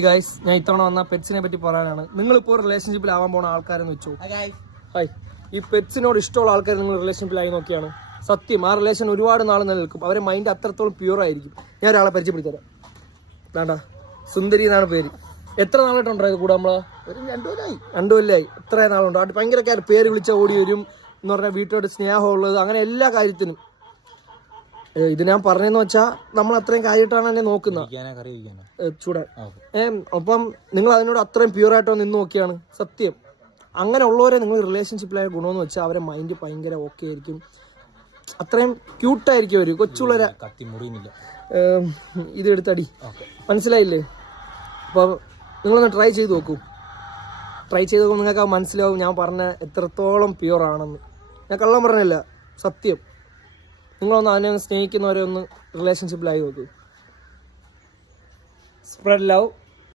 Guys, ഞാൻ ഇത്തവണ വന്ന പെറ്റ്സിനെ പറ്റി പറയാനാണ്. നിങ്ങളിപ്പോൾ റിലേഷൻഷിപ്പിലാവാൻ പോണ ആൾക്കാരെന്ന് വെച്ചോ. ഹായ്, ഈ പെറ്റ്സിനോട് ഇഷ്ടമുള്ള ആൾക്കാർ നിങ്ങൾ റിലേഷൻഷിപ്പിലായി നോക്കിയാണ് സത്യം. ആ റിലേഷൻ ഒരുപാട് നാൾ നിലനിൽക്കും. അവരെ മൈൻഡ് അത്രത്തോളം പ്യൂർ ആയിരിക്കും. ഞാൻ ഒരാളെ പരിചയപ്പെടുത്തരാം. വേണ്ട, സുന്ദരി എന്നാണ് പേര്. എത്ര നാളായിട്ടുണ്ടോ ഇത് കൂടെ? നമ്മള് 2 കൊല്ലമായി. എത്ര നാളുണ്ടോ? അത് ഭയങ്കര പേര് വിളിച്ചാൽ ഓടി വരും എന്ന് പറഞ്ഞാൽ വീട്ടിലോട്ട് സ്നേഹമുള്ളത്, അങ്ങനെ എല്ലാ കാര്യത്തിനും. ഇത് ഞാൻ പറഞ്ഞെന്ന് വെച്ചാൽ നമ്മൾ അത്രയും കാര്യമായിട്ടാണ് എന്നെ നോക്കുന്നത്. ചൂടാൻ അപ്പം നിങ്ങൾ അതിനോട് അത്രയും പ്യൂറായിട്ടോ നിന്ന് നോക്കിയാണ് സത്യം. അങ്ങനെ ഉള്ളവരെ നിങ്ങൾ റിലേഷൻഷിപ്പിലായ ഗുണമെന്ന് വെച്ചാൽ അവരെ മൈൻഡ് ഭയങ്കര ഓക്കെ ആയിരിക്കും. അത്രയും ക്യൂട്ടായിരിക്കും അവർ. കൊച്ചുള്ളവരെ ഇത് എടുത്തടി, മനസ്സിലായില്ലേ? അപ്പം നിങ്ങളൊന്ന് ട്രൈ ചെയ്ത് നോക്കൂ. ട്രൈ ചെയ്ത് നോക്കുമ്പോൾ നിങ്ങൾക്ക് മനസ്സിലാവും ഞാൻ പറഞ്ഞ എത്രത്തോളം പ്യൂർ ആണെന്ന്. ഞാൻ കള്ളം പറഞ്ഞില്ല, സത്യം. നിങ്ങളൊന്ന് അതിനെ സ്നേഹിക്കുന്നവരെ ഒന്ന് റിലേഷൻഷിപ്പിലായി നോക്കൂ. Spread love.